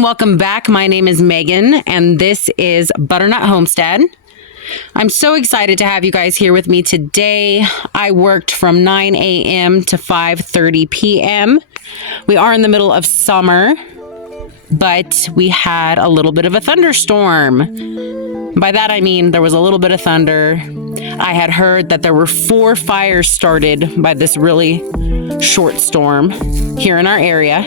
and welcome back. My name is Megan, and this is Butternut Homestead. I'm so excited to have you guys here with me today. I worked from 9 a.m. to 5:30 p.m. We are in the middle of summer, but we had a little bit of a thunderstorm. By that, I mean there was a little bit of thunder. I had heard that there were 4 fires started by this really short storm here in our area.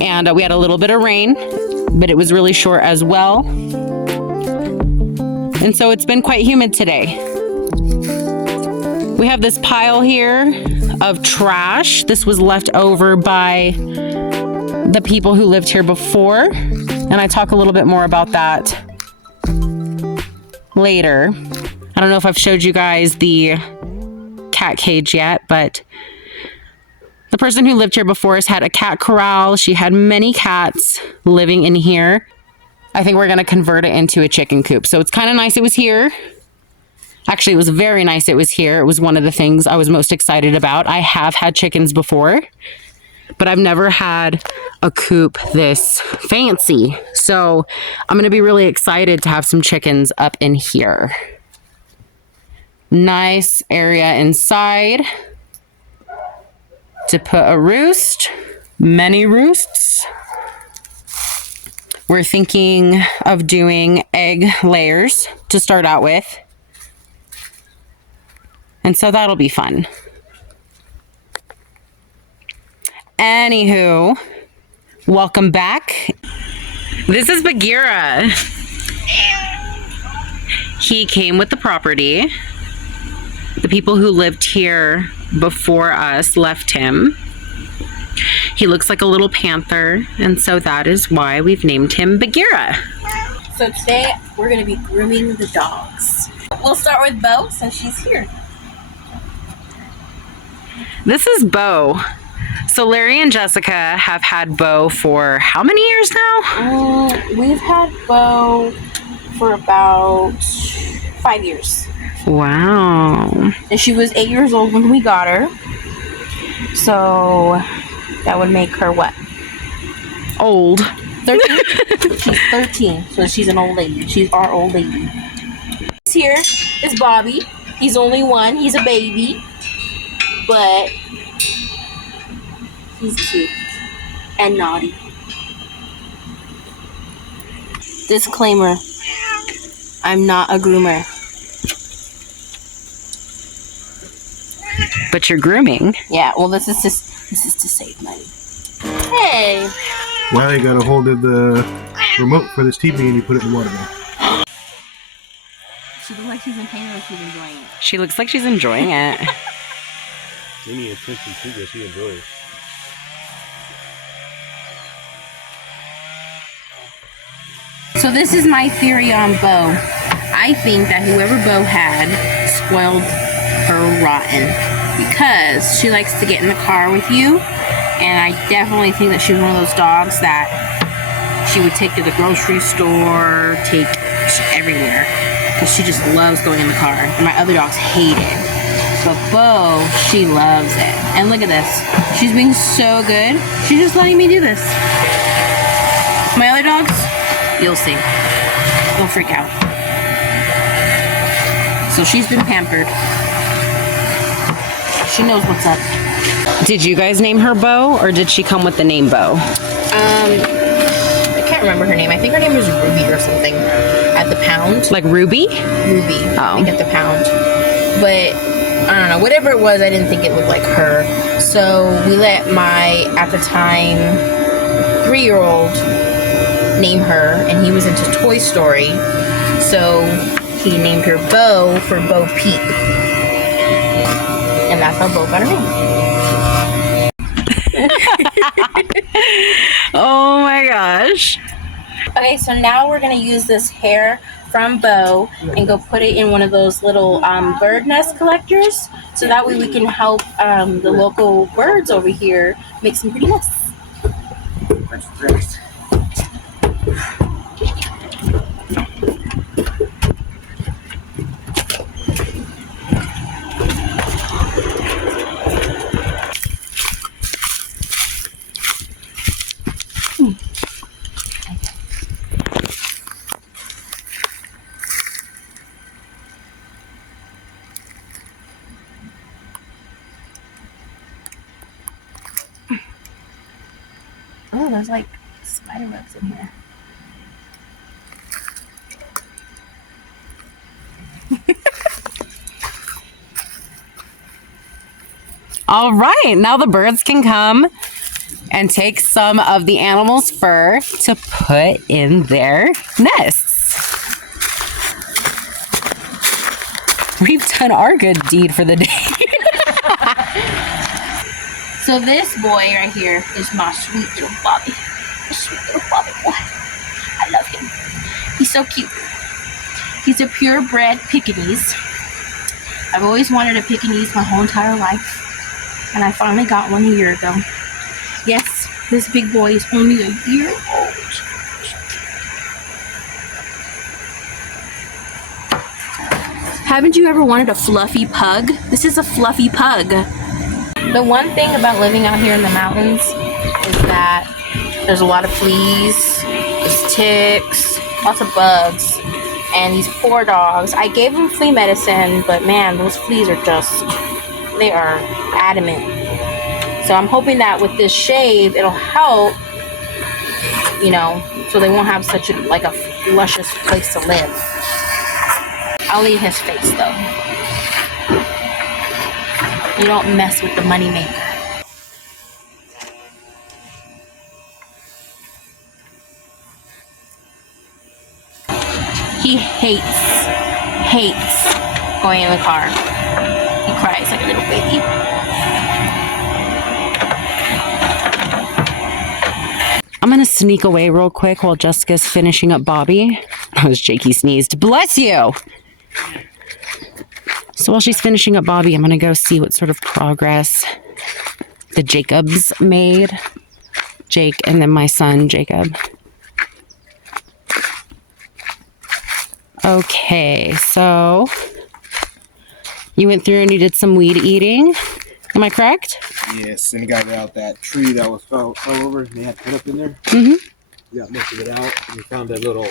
And we had a little bit of rain, but it was really short as well. And so it's been quite humid today. We have this pile here of trash. This was left over by the people who lived here before. And I talk a little bit more about that later. I don't know if I've showed you guys the cat cage yet, but the person who lived here before us had a cat corral. She had many cats living in here. I think we're going to convert it into a chicken coop. So it's kind of nice it was here. Actually, it was very nice it was here. It was one of the things I was most excited about. I have had chickens before, but I've never had a coop this fancy. So I'm going to be really excited to have some chickens up in here. Nice area inside to put a roost, many roosts. We're thinking of doing egg layers to start out with. And so that'll be fun. Anywho, welcome back. This is Bagheera. He came with the property. The people who lived here before us left him. He looks like a little panther, and so that is why we've named him Bagheera. So today we're going to be grooming the dogs. We'll start with Bo since she's here. This is Bo. So Larry and Jessica have had Bo for how many years now? We've had Bo for about 5 years. Wow. And she was 8 years old when we got her. So that would make her what? Old. 13? She's 13. So she's an old lady. She's our old lady. Here is Bobby. He's only 1. He's a baby. But he's cute and naughty. Disclaimer. I'm not a groomer. But you're grooming. Yeah, well, this is to save money. Hey. Well, you gotta hold the remote for this TV and you put it in the water bowl. She looks like she's in pain or she's enjoying it. She looks like she's enjoying it. Any attention to this, she enjoys. So this is my theory on Bo. I think that whoever Bo had spoiled her rotten because she likes to get in the car with you, and I definitely think that she's one of those dogs that she would take to the grocery store, take everywhere, because she just loves going in the car, and my other dogs hate it. But Bo, she loves it. And look at this. She's being so good. She's just letting me do this. My other dogs, you'll see. They'll freak out. So she's been pampered. She knows what's up. Did you guys name her Bo, or did she come with the name Bo? I can't remember her name. I think her name was Ruby or something at the pound. Like Ruby? Ruby. Oh. I think at the pound. But I don't know. Whatever it was, I didn't think it looked like her. So we let my, at the time, 3-year-old name her, and he was into Toy Story. So he named her Bo for Bo Peep. And that's how Bo got her name. Oh my gosh. Okay, so now we're going to use this hair from Bo and go put it in one of those little bird nest collectors, so that way we can help the local birds over here make some pretty nests. Oh, there's like spider webs in here. All right, now the birds can come and take some of the animal's fur to put in their nests. We've done our good deed for the day. So this boy right here is my sweet little Bobby. The sweet little Bobby boy. I love him. He's so cute. He's a purebred Pekingese. I've always wanted a Pekingese my whole entire life. And I finally got one a year ago. Yes, this big boy is only a year old. Haven't you ever wanted a fluffy pug? This is a fluffy pug. The one thing about living out here in the mountains is that there's a lot of fleas, there's ticks, lots of bugs, and these poor dogs. I gave them flea medicine, but man, those fleas are just, they are adamant. So I'm hoping that with this shave, it'll help, you know, so they won't have such a luscious place to live. I'll leave his face though. You don't mess with the money maker. He hates going in the car. He cries like a little baby. I'm going to sneak away real quick while Jessica's finishing up Bobby. That was Jakey sneezed. Bless you! So while she's finishing up Bobby, I'm going to go see what sort of progress the Jacobs made. Jake and then my son, Jacob. Okay, so you went through and you did some weed eating. Am I correct? Yes, and got out that tree that was fell over and they had put up in there. Mm-hmm. We got most of it out and we found that little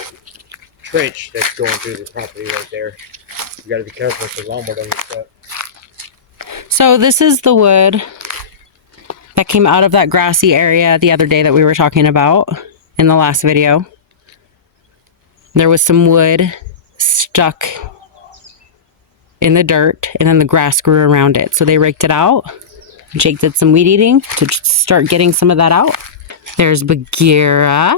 trench that's going through the property right there. You got to be careful with the lawnmower doesn't cut. So this is the wood that came out of that grassy area the other day that we were talking about in the last video. There was some wood stuck in the dirt and then the grass grew around it. So they raked it out. Jake did some weed eating to start getting some of that out. There's Bagheera,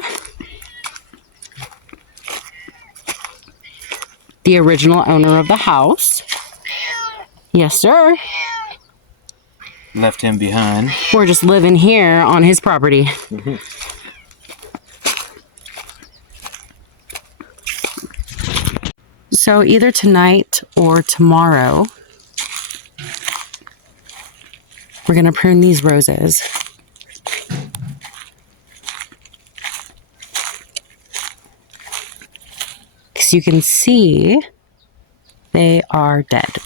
the original owner of the house. Yes, sir. Left him behind. We're just living here on his property. Mm-hmm. So either tonight or tomorrow, we're going to prune these roses. Because you can see they are dead.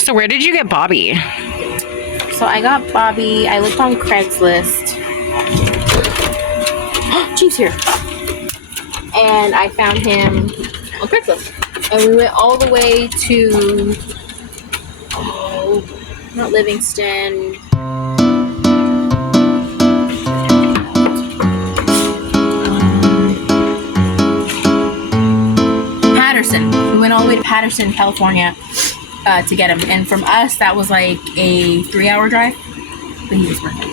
So where did you get Bobby? So I got Bobby. I looked on Craigslist. Chief's here. And I found him on Craigslist. And we went all the way to, not Livingston. Patterson. We went all the way to Patterson, California. To get him, and from us that was like a 3-hour drive, but he was perfect.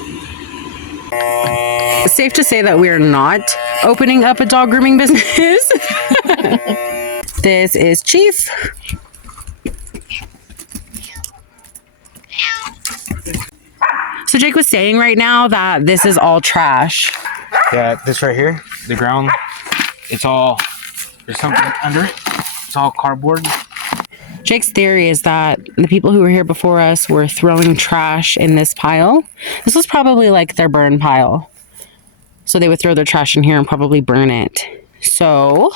It's safe to say that we're not opening up a dog grooming business. This is Chief. So Jake was saying right now that this is all trash. Yeah, this right here, the ground, it's all, there's something under it. It's all cardboard. Jake's theory is that the people who were here before us were throwing trash in this pile. This was probably like their burn pile. So they would throw their trash in here and probably burn it. So,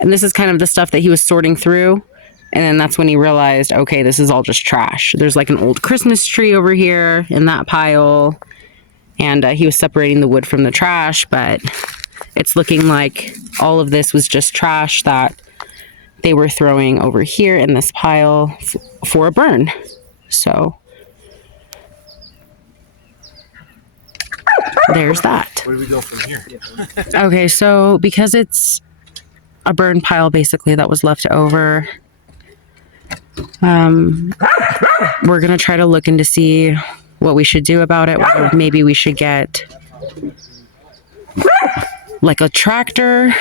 and this is kind of the stuff that he was sorting through And then that's when he realized, okay, this is all just trash. There's like an old Christmas tree over here in that pile. And he was separating the wood from the trash, but it's looking like all of this was just trash that they were throwing over here in this pile for a burn. So there's that. Where do we go from here? Okay, so because it's a burn pile basically that was left over, we're gonna try to look into see what we should do about it. Whether maybe we should get like a tractor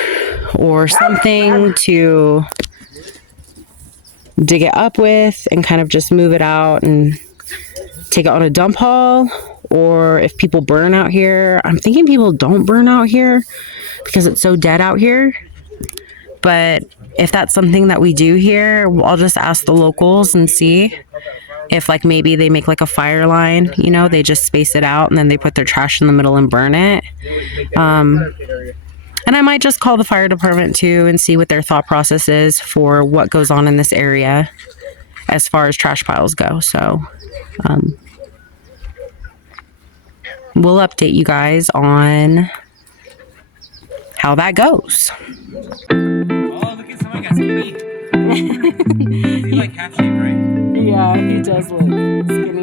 or something to dig it up with and kind of just move it out and take it on a dump haul. Or if people burn out here, I'm thinking people don't burn out here because it's so dead out here. But if that's something that we do here, I'll just ask the locals and see if like maybe they make like a fire line, you know, they just space it out and then they put their trash in the middle and burn it. And I might just call the fire department too and see what their thought process is for what goes on in this area as far as trash piles go. So we'll update you guys on how that goes. Oh, look at someone got skinny. Is he like half shaved, right? Yeah, he does look skinny.